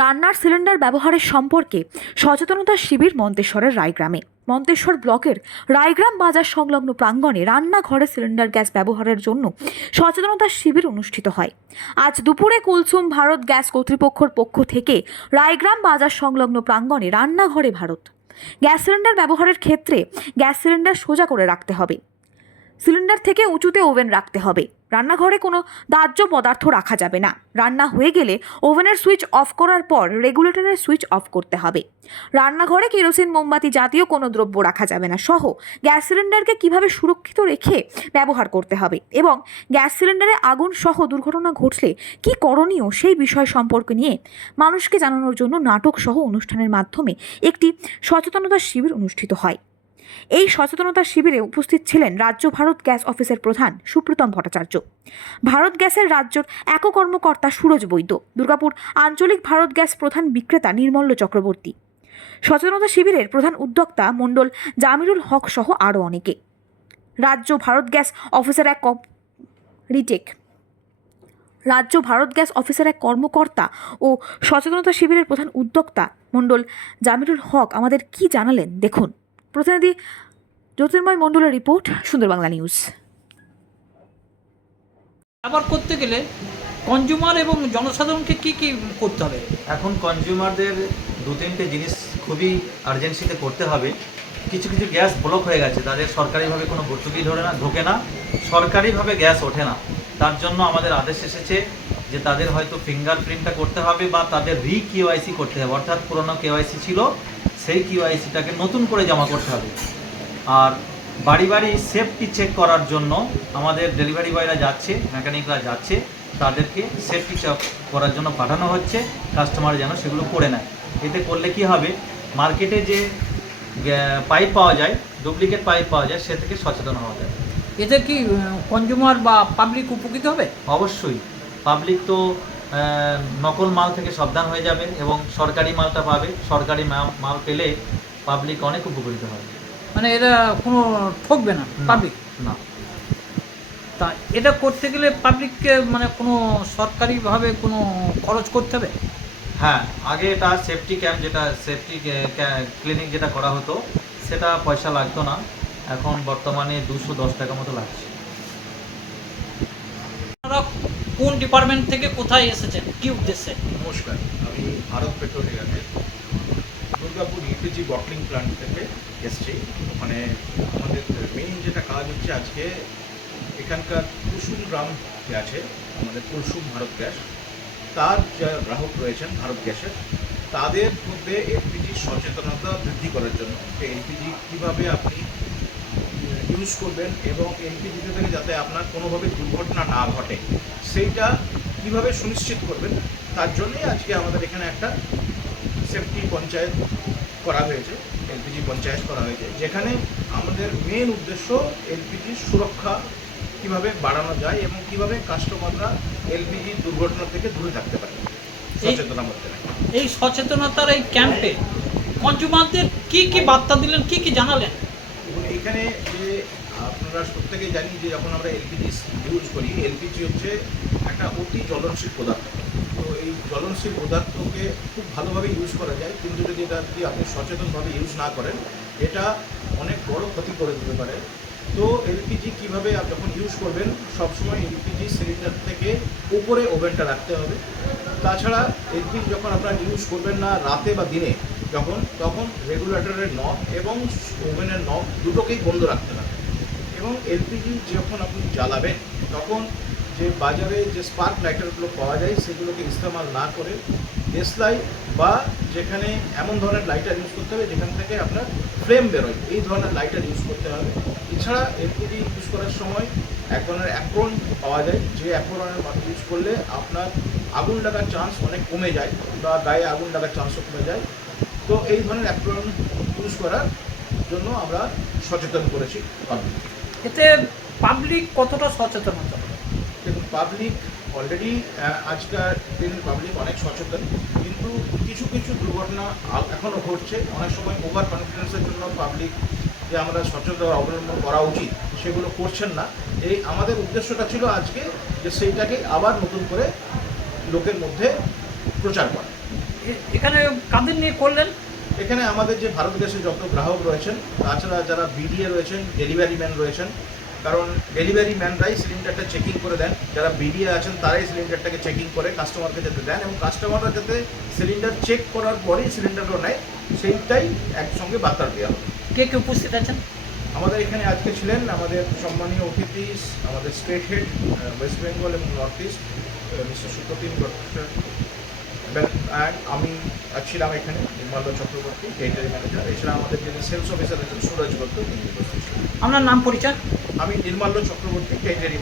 রান্নার সিলিন্ডার ব্যবহারের সম্পর্কে সচেতনতা শিবির মন্তেশ্বরের রায়গ্রামে। মন্তেশ্বর ব্লকের রায়গ্রাম বাজার সংলগ্ন প্রাঙ্গণে রান্নাঘরে সিলিন্ডার গ্যাস ব্যবহারের জন্য সচেতনতা শিবির অনুষ্ঠিত হয়। আজ দুপুরে কুলসুম ভারত গ্যাস কর্তৃপক্ষের পক্ষ থেকে রায়গ্রাম বাজার সংলগ্ন প্রাঙ্গণে রান্নাঘরে ভারত গ্যাস সিলিন্ডার ব্যবহারের ক্ষেত্রে গ্যাস সিলিন্ডার সোজা করে রাখতে হবে, সিলিন্ডার থেকে উঁচুতে ওভেন রাখতে হবে, রান্নাঘরে কোনো দাহ্য পদার্থ রাখা যাবে না, রান্না হয়ে গেলে ওভেনের সুইচ অফ করার পর রেগুলেটরের সুইচ অফ করতে হবে, রান্নাঘরে কেরোসিন মোমবাতি জাতীয় কোনো দ্রব্য রাখা যাবে না সহ গ্যাস সিলিন্ডারকে কিভাবে সুরক্ষিত রেখে ব্যবহার করতে হবে এবং গ্যাস সিলিন্ডারে আগুন সহ দুর্ঘটনা ঘটলে কি করণীয় সেই বিষয় সম্পর্কে নিয়ে মানুষকে জানানোর জন্য নাটক সহ অনুষ্ঠানের মাধ্যমে একটি সচেতনতা শিবির অনুষ্ঠিত হয়। এই সচেতনতা শিবিরে উপস্থিত ছিলেন রাজ্য ভারত গ্যাস অফিসের প্রধান সুপ্রতম ভট্টাচার্য, ভারত গ্যাসের রাজ্যর একক কর্মকর্তা সুরজ বৈদ্য, দুর্গাপুর আঞ্চলিক ভারত গ্যাস প্রধান বিক্রেতা নির্মল্য চক্রবর্তী, সচেতনতা শিবিরের প্রধান উদ্যোক্তা মণ্ডল জামিরুল হক সহ আরও অনেকে। রাজ্য ভারত গ্যাস অফিসের এক কর্মকর্তা ও সচেতনতা শিবিরের প্রধান উদ্যোক্তা মণ্ডল জামিরুল হক আমাদের কি জানালেন দেখুন। প্রতিনিধি জ্যোতির্ময় মণ্ডলের রিপোর্ট, সুন্দর বাংলা নিউজ। ব্যবহার করতে গেলে কনজিউমার এবং জনসাধারণকে কি কি করতে হবে? এখন কনজিউমারদের দু তিনটে জিনিস খুবই আর্জেন্সিতে করতে হবে। কিছু কিছু গ্যাস ব্লক হয়ে গেছে, তাদের সরকারিভাবে কোনো ভর্তুকি ঢোকে না, সরকারিভাবে গ্যাস ওঠে না। তার জন্য আমাদের আদেশ এসেছে যে তাদের হয়তো ফিঙ্গারপ্রিন্টটা করতে হবে বা তাদের কেওয়াইসি করতে হবে, অর্থাৎ পুরনো কেওয়াইসি ছিল সেই কেওয়াইসিটাকে নতুন করে জমা করতে হবে। আর বাড়ি বাড়ি সেফটি চেক করার জন্য আমাদের ডেলিভারি বয়রা যাচ্ছে, মেকানিকরা যাচ্ছে, তাদেরকে সেফটি চেক করার জন্য পাঠানো হচ্ছে, কাস্টমার যেন সেগুলো করে নেয়। এতে করলে কি হবে, মার্কেটে যে পাইপ পাওয়া যায়, ডুপ্লিকেট পাইপ পাওয়া যায়, সে থেকে সচেতন হওয়া যায়। এতে কি কনজিউমার বা পাবলিক উপকৃত হবে? অবশ্যই পাবলিক তো নকল মাল থেকে সাবধান হয়ে যাবে এবং সরকারি মালটা পাবে। সরকারি মাল পেলে পাবলিক অনেক উপকৃত হবে। মানে এটা কোনো ঠকবে না পাবলিক না। তা এটা করতে গেলে পাবলিককে মানে কোনো সরকারিভাবে কোনো খরচ করতে হবে? হ্যাঁ, আগে এটা সেফটি ক্যাম্প, যেটা সেফটি ক্লিনিক যেটা করা হতো, সেটা পয়সা লাগতো না, এখন বর্তমানে 210 টাকা মতো লাগছে। আপনারা কোন ডিপার্টমেন্ট থেকে কোথায় এসেছেন, কি উদ্দেশ্যে? নমস্কার, আমি ভারত পেট্রোলিয়ামের দুর্গাপুর ইপিজি বটলিং প্ল্যান্ট থেকে এসেছি। মানে আমাদের মেইন যেটা কাজ হচ্ছে আজকে এখানকার কুলসুম গ্রাম যে আছে, আমাদের কুলসুম ভারত গ্যাস, তার যা গ্রাহক রয়েছেন ভারত গ্যাসের, তাদের মধ্যে এলপিজির সচেতনতা বৃদ্ধি করার জন্য যে এলপিজি কীভাবে আপনি ইউজ করবেন এবং এলপিজিতে থেকে যাতে আপনার কোনোভাবে দুর্ঘটনা না ঘটে সেইটা কীভাবে সুনিশ্চিত করবেন, তার জন্যই আজকে আমাদের এখানে একটা সেফটি পঞ্চায়েত করা হয়েছে, এলপিজি পঞ্চায়েত করা হয়েছে, যেখানে আমাদের মেন উদ্দেশ্য এলপিজির সুরক্ষা কীভাবে বাড়ানো যায় এবং কীভাবে কাস্টমাররা এলপিজির দুর্ঘটনা থেকে দূরে থাকতে পারে, সচেতনা করতে পারে। এই সচেতনতার এই ক্যাম্পে কনজিউমারদের কি কি বার্তা দিলেন, কি কি জানালেন? এবং এখানে যে আপনারা প্রত্যেকেই জানি যে যখন আমরা এলপিজি ইউজ করি, এলপিজি হচ্ছে একটা অতি জ্বলনশীল পদার্থ। তো এই জ্বলনশীল পদার্থকে খুব ভালোভাবে ইউজ করা যায়, কিন্তু যদি আপনি সচেতনভাবে ইউজ না করেন, এটা অনেক বড় ক্ষতি করে দিতে পারে। তো এলপিজি কীভাবে যখন ইউজ করবেন, সবসময় এলপিজি সিলিন্ডার থেকে উপরে ওভেনটা রাখতে হবে। তাছাড়া এলপিজি যখন আপনারা ইউজ করবেন না রাতে বা দিনে, তখন রেগুলেটরের নব এবং ওভেনের নব দুটোকেই বন্ধ রাখতে হবে। এবং এলপিজি যখন আপনি জ্বালাবেন, তখন যে বাজারে যে স্পার্ক লাইটারগুলো পাওয়া যায়, সেগুলোকে ইস্তেমাল না করে দেশলাই বা যেখানে এমন ধরনের লাইটার ইউজ করতে হবে যেখান থেকে আপনার ফ্লেম বেরোয়, এই ধরনের লাইটার ইউজ করতে হবে। এছাড়া এলপিজি ইউজ করার সময় এক ধরনের অ্যাপ্রন পাওয়া যায়, যে অ্যাপ্রনের ইউজ করলে আপনার আগুন লাগার চান্স অনেক কমে যায় বা গায়ে আগুন লাগার চান্সও কমে যায়। তো এই ধরনের অ্যাপ্রন ইউজ করার জন্য আমরা সচেতন করেছি পাবলিক। এতে পাবলিক কতটা সচেতন হতে হবে? দেখুন, পাবলিক অলরেডি আজকাল দিনের পাবলিক অনেক সচেতন, কিন্তু কিছু কিছু দুর্ঘটনা এখনও ঘটছে। অনেক সময় ওভার কনফিডেন্সের জন্য পাবলিক যে আমরা সচেতন অবলম্বন করা উচিত সেগুলো করছেন না। এই আমাদের উদ্দেশ্যটা ছিল আজকে যে সেইটাকে আবার নতুন করে লোকের মধ্যে প্রচার করা। এখানে কাদের নিয়ে করলেন? এখানে আমাদের যে ভারত গ্যাসের যত গ্রাহক রয়েছেন, তাছাড়া যারা বিডিএ রয়েছেন, ডেলিভারি ম্যান রয়েছেন, কারণ ডেলিভারি ম্যানরাই সিলিন্ডারটা চেকিং করে দেন, যারা বিডিএ আছেন তারাই সিলিন্ডারটাকে চেকিং করে কাস্টমারকে যাতে দেন এবং কাস্টমাররা যাতে সিলিন্ডার চেক করার পরেই সিলিন্ডারও নেয়, সেইটাই একসঙ্গে বার্তা দেওয়া হবে। কে কে উপস্থিত আছেন? আমাদের এখানে আজকে ছিলেন আমাদের সম্মানীয় অতিথি, আমাদের স্টেট হেড ওয়েস্ট বেঙ্গল এবং north east mister Supratim Bhattacharya, and আমি ছিলাম এখানে নির্মল চক্রবর্তী, টেরিটরি ম্যানেজার। এছাড়া আমাদের যিনি সেলস অফিসার আছেন সুরজ দত্ত, তিনি উপস্থিত ছিলেন। আপনার নাম পরিচয়? আমি নির্মল চক্রবর্তী, টেরিটরি